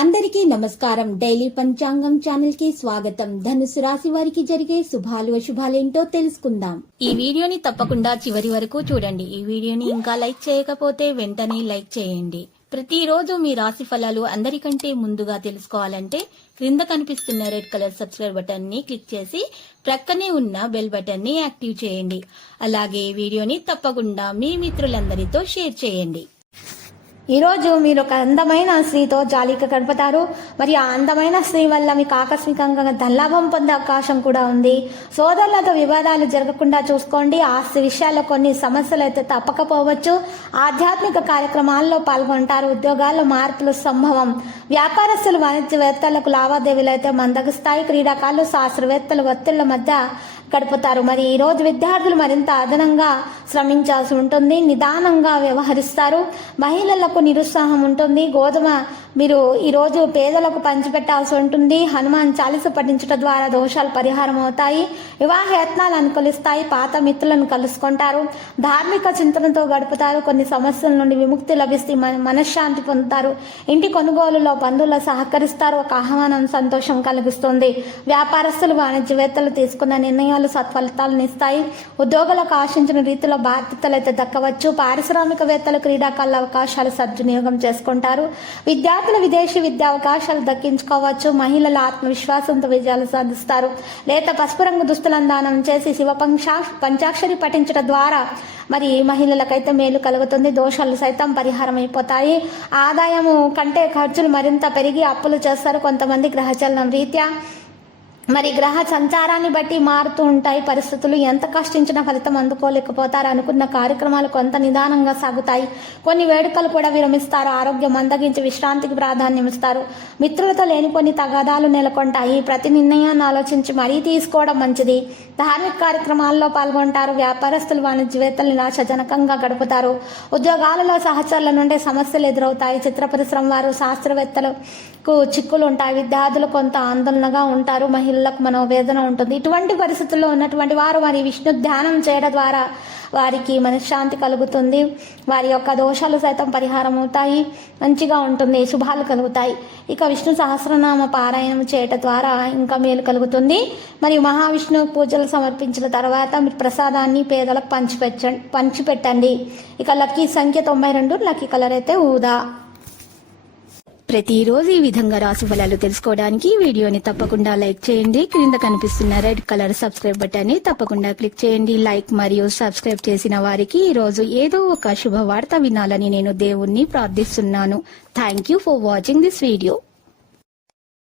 అందరికీ నమస్కారం. డైలీ పంచాంగం ఛానల్ కి స్వాగతం. ధనుసు రాశి వారికి జరిగే శుభాలు అశుభాలేంటో తెలుసుకుందాం. ఈ వీడియోని తప్పకుండా చివరి వరకు చూడండి. ఈ వీడియోని ఇంకా లైక్ చేయకపోతే వెంటనే లైక్ చేయండి. ప్రతిరోజు మీ రాశి ఫలాలు అందరికంటే ముందుగా తెలుసుకోవాలంటే క్రింద కనిపిస్తున్న రెడ్ కలర్ సబ్స్క్రైబ్ బటన్ ని క్లిక్ చేసి ప్రక్కనే ఉన్న బెల్ బటన్ ని యాక్టివ్ చేయండి. అలాగే వీడియోని తప్పకుండా మీ మిత్రులందరితో షేర్ చేయండి. ఈరోజు మీరు ఒక అందమైన స్త్రీతో జాలీగా గడుపుతారు. మరి ఆ అందమైన స్త్రీ వల్ల మీకు ఆకస్మికంగా ధనలాభం పొందే అవకాశం కూడా ఉంది. సోదరులతో వివాదాలు జరగకుండా చూసుకోండి. ఆస్తి విషయాల్లో కొన్ని సమస్యలు అయితే తప్పకపోవచ్చు. ఆధ్యాత్మిక కార్యక్రమాల్లో పాల్గొంటారు. ఉద్యోగాల్లో మార్పులు సంభవం. వ్యాపారస్తులు వాణిజ్యవేత్తలకు లావాదేవీలు అయితే మందగిస్తాయి. క్రీడాకారులు శాస్త్రవేత్తలు ఒత్తిళ్ల మధ్య గడుపుతారు. మరి ఈ రోజు విద్యార్థులు మరింత అదనంగా శ్రమించాల్సి ఉంటుంది. నిదానంగా వ్యవహరిస్తారు. మహిళలకు నిరుత్సాహం ఉంటుంది. గోధుమ మీరు ఈరోజు పేదలకు పంచిపెట్టాల్సి ఉంటుంది. హనుమాన్ చాలీస పఠించడం ద్వారా దోషాలు పరిహారం అవుతాయి. వివాహ యత్నాలు అనుకూలిస్తాయి. పాత మిత్రులను కలుసుకుంటారు. ధార్మిక చింతనతో గడుపుతారు. కొన్ని సమస్యల నుండి విముక్తి లభిస్తే మనశ్శాంతి పొందుతారు. ఇంటి కొనుగోలులో బంధువులు సహకరిస్తారు. ఒక ఆహ్వానం సంతోషం కలిగిస్తుంది. వ్యాపారస్తులు వాణిజ్యవేత్తలు తీసుకున్న నిర్ణయాలు సత్ఫలితాలను ఇస్తాయి. ఉద్యోగులకు ఆశించిన రీతిలో బాధ్యతలు అయితే దక్కవచ్చు. పారిశ్రామికవేత్తలు క్రీడాకారుల అవకాశాలు సద్వినియోగం చేసుకుంటారు. విద్యార్థులు విదేశీ విద్యా అవకాశాలు దక్కించుకోవచ్చు. మహిళల ఆత్మవిశ్వాసంతో విజయాలు సాధిస్తారు. లేత పసుపు రంగు దుస్తులను దానం చేసి శివ పంచాక్షరి పఠించడం ద్వారా మరి మహిళలకైతే మేలు కలుగుతుంది. దోషాలు సైతం పరిహారం అయిపోతాయి. ఆదాయము కంటే ఖర్చులు మరింత పెరిగి అప్పులు చేస్తారు. కొంతమంది గ్రహచలనం రీత్యా మరి గ్రహ సంచారాన్ని బట్టి మారుతూ ఉంటాయి పరిస్థితులు. ఎంత కష్టించినా ఫలితం అందుకోలేకపోతారు. అనుకున్న కార్యక్రమాలు కొంత నిదానంగా సాగుతాయి. కొన్ని వేడుకలు కూడా విరమిస్తారు. ఆరోగ్యం మందగించి విశ్రాంతికి ప్రాధాన్యం ఇస్తారు. మిత్రులతో లేనిపోని తగాదాలు నెలకొంటాయి. ప్రతి నిర్ణయాన్ని ఆలోచించి మరీ తీసుకోవడం మంచిది. ధార్మిక కార్యక్రమాల్లో పాల్గొంటారు. వ్యాపారస్తులు వాణిజ్యవేత్తలు నిరాశజనకంగా గడుపుతారు. ఉద్యోగాలలో సహచరుల నుండి సమస్యలు ఎదురవుతాయి. చిత్ర పరిశ్రమ వారు శాస్త్రవేత్తలకు చిక్కులు ఉంటాయి. విద్యార్థులు కొంత ఆందోళనగా ఉంటారు. మహిళలకు మనోవేదన ఉంటుంది. ఇటువంటి పరిస్థితుల్లో ఉన్నటువంటి వారు మరి విష్ణు ధ్యానం చేయడం ద్వారా వారికి మనశ్శాంతి కలుగుతుంది. వారి యొక్క దోషాలు సైతం పరిహారం అవుతాయి. మంచిగా ఉంటుంది. శుభాలు కలుగుతాయి. ఇక విష్ణు సహస్రనామ పారాయణం చేయటం ద్వారా ఇంకా మేలు కలుగుతుంది. మరియు మహావిష్ణు పూజలు సమర్పించిన తర్వాత మీరు ప్రసాదాన్ని పేదలకు పంచిపెట్టండి. ఇక లక్కీ సంఖ్య 92. లక్కీ కలర్ అయితే ఊదా. ప్రతిరోజు ఈ విధంగా రాశి ఫలాలు తెలుసుకోవడానికి వీడియోని తప్పకుండా లైక్ చేయండి. క్రింద కనిపిస్తున్న రెడ్ కలర్ సబ్స్క్రైబ్ బటన్ ని తప్పకుండా క్లిక్ చేయండి. లైక్ మరియు సబ్స్క్రైబ్ చేసిన వారికి ఈ రోజు ఏదో ఒక శుభవార్త వినాలని నేను దేవుణ్ణి ప్రార్థిస్తున్నాను. Thank you for watching this video.